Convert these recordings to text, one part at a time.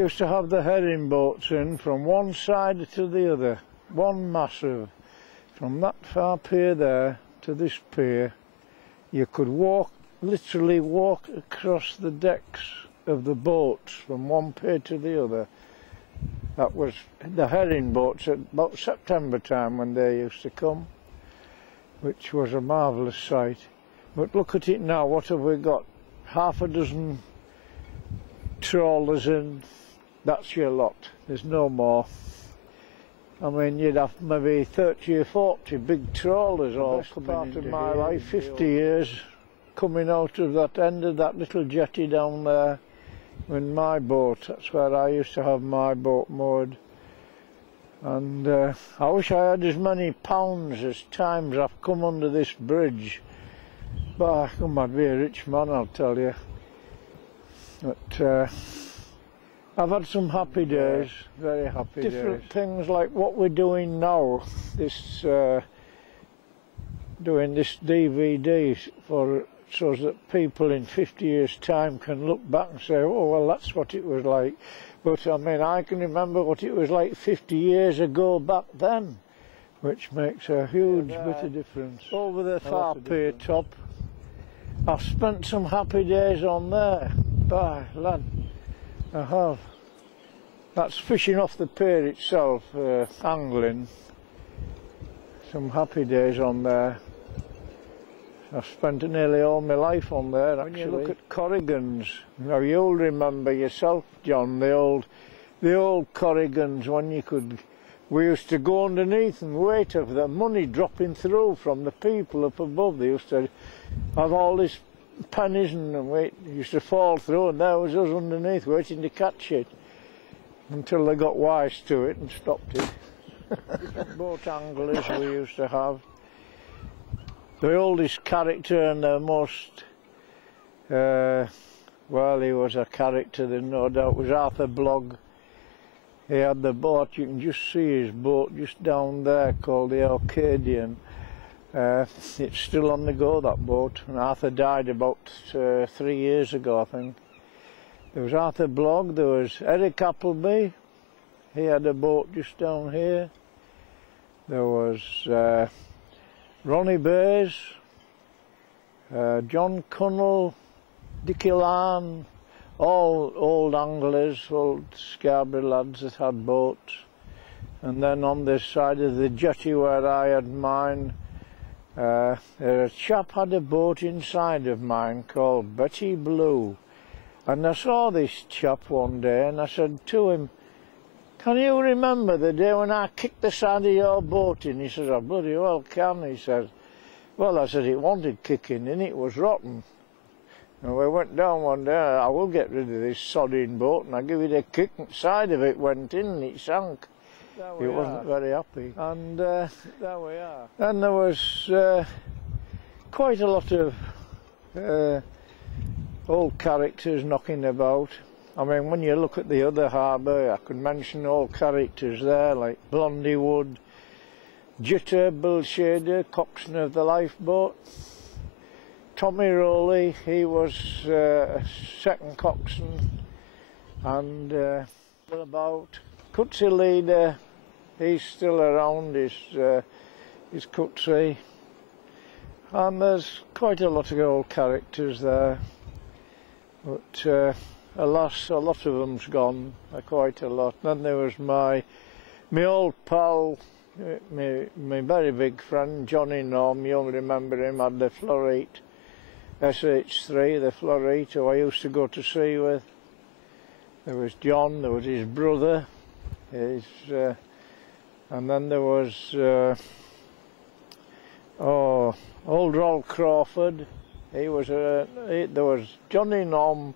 used to have the herring boats in from one side to the other, one massive. From that far pier there to this pier, you could walk, literally walk across the decks of the boats from one pier to the other. That was the herring boats at about September time when they used to come, which was a marvellous sight. But look at it now, what have we got? Half a dozen trawlers in, that's your lot, there's no more. I mean, you'd have maybe 30 or 40 big trawlers all part of my life, 50 years coming out of that end of that little jetty down there in my boat. That's where I used to have my boat moored. And I wish I had as many pounds as times I've come under this bridge. But I'd be a rich man, I'll tell you. But I've had some happy days, very happy days. Different things like what we're doing now, this doing this DVD for so that people in 50 years' time can look back and say, oh, well, that's what it was like. But I mean, I can remember what it was like 50 years ago back then, which makes a huge bit of difference. Over the far pier top, I've spent some happy days on there. By lad, I have. That's fishing off the pier itself, angling. Some happy days on there. I've spent nearly all my life on there, actually. When you look at Corrigans, now you'll remember yourself, John, the old Corrigans, when you could, we used to go underneath and wait for the money dropping through from the people up above. They used to have all these pennies and wait, used to fall through, and there was us underneath waiting to catch it until they got wise to it and stopped it. Different boat anglers we used to have. The oldest character and the most, well, he was a character, there's no doubt, was Arthur Blogg. He had the boat, you can just see his boat just down there called the Arcadian. It's still on the go, that boat, and Arthur died about 3 years ago, I think. There was Arthur Blogg, there was Eric Appleby, he had a boat just down here. There was Ronnie Bays, John Cunnell, Dickie Larn, all old anglers, old Scarborough lads that had boats. And then on this side of the jetty where I had mine, a chap had a boat inside of mine called Betty Blue. And I saw this chap one day and I said to him, can you remember the day when I kicked the side of your boat in? He says, I bloody well can, he says. Well, I said, it wanted kicking in, it was rotten. And we went down one day, I will get rid of this sodding boat, and I give it a kick, and the side of it went in and it sank. He wasn't very happy. And there we are. Then there was quite a lot of old characters knocking about. I mean, when you look at the other harbour, I could mention old characters there, like Blondie Wood, Jitter, Bill Shader, coxswain of the lifeboat. Tommy Rowley, he was a second coxswain. And about Cutsey Leader, he's still around, his Cutsey. And there's quite a lot of old characters there. But alas, a lot of them's gone, quite a lot. Then there was my old pal, my very big friend, Johnny Norm, you'll remember him, had the Florite, SH3, the Florite, who I used to go to sea with. There was John, there was his brother, and then there was, old Roll Crawford. There was Johnny Norm,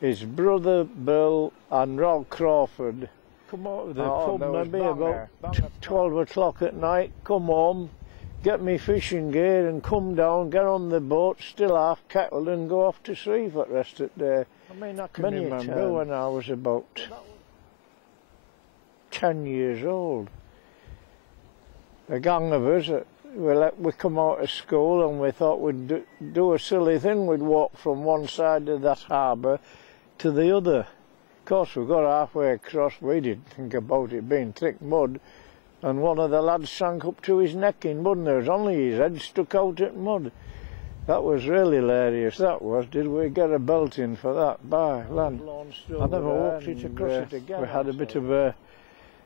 his brother Bill, and Rob Crawford. Come out of the pub maybe about 12 o'clock at night, come home, get me fishing gear and come down, get on the boat, still half kettled, and go off to sea for the rest of the day. I mean, I can remember when I was about 10 years old. A gang of us, we come out of school and we thought we'd do a silly thing. We'd walk from one side of that harbour to the other, Of course, we got halfway across, we didn't think about it being thick mud, and one of the lads sank up to his neck in mud, and there was only his head stuck out at mud. That was really hilarious, that was. Did we get a belting for that, by land? I never walked it across it again. We had a bit of a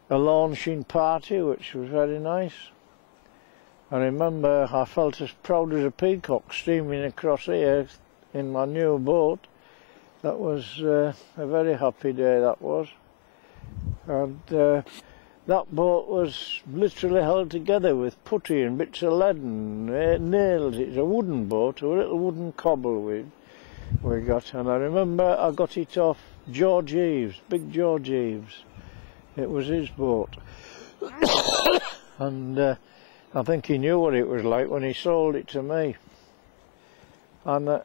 launching party, which was very nice. I remember I felt as proud as a peacock steaming across here in my new boat. That was a very happy day, that was. And that boat was literally held together with putty and bits of lead and nails. It's a wooden boat, a little wooden cobble we got. And I remember I got it off George Eves, big George Eves. It was his boat. And I think he knew what it was like when he sold it to me. And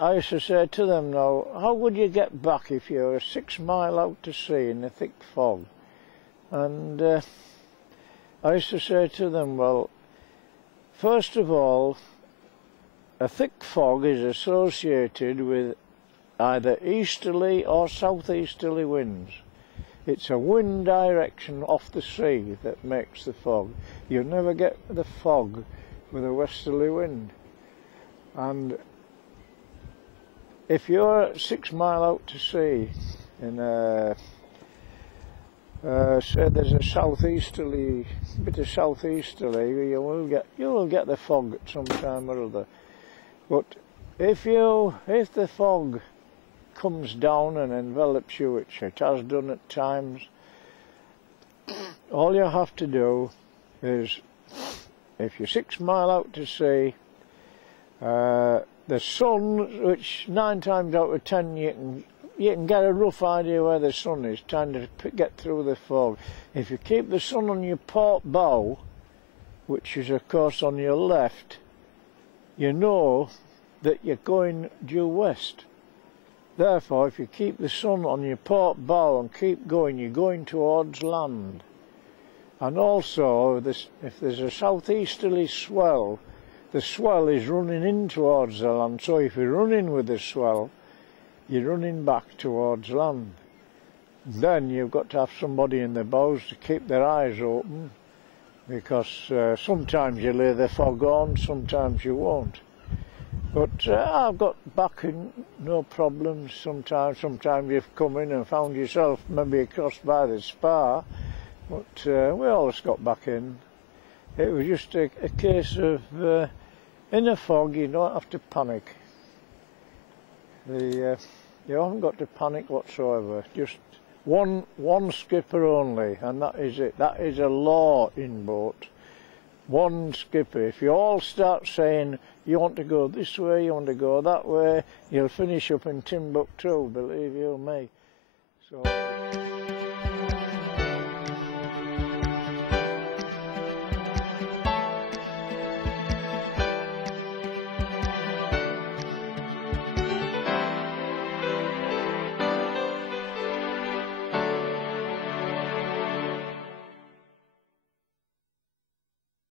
I used to say to them, now, how would you get back if you were 6 miles out to sea in a thick fog? And I used to say to them, well, first of all, a thick fog is associated with either easterly or southeasterly winds. It's a wind direction off the sea that makes the fog. You never get the fog with a westerly wind. And if you're 6 miles out to sea in a say there's a southeasterly, bit of southeasterly, you will get the fog at some time or other. But if the fog comes down and envelops you, which it has done at times, all you have to do is, if you're 6 miles out to sea, the sun, which 9 times out of 10 you can get a rough idea where the sun is, trying to get through the fog. If you keep the sun on your port bow, which is of course on your left, you know that you're going due west. Therefore, if you keep the sun on your port bow and keep going, you're going towards land. And also, if there's a southeasterly swell, the swell is running in towards the land. So if you're running with the swell, you're running back towards land. Then you've got to have somebody in the bows to keep their eyes open, because sometimes you lay the fog on, sometimes you won't. But I've got back in no problems sometimes. Sometimes you've come in and found yourself maybe across by the spar, but we always got back in. It was just a case of, in a fog you don't have to panic. You haven't got to panic whatsoever. Just one skipper only, and that is it. That is a law in boat. One skipper. If you all start saying you want to go this way, you want to go that way, you'll finish up in Timbuktu, believe you me. So.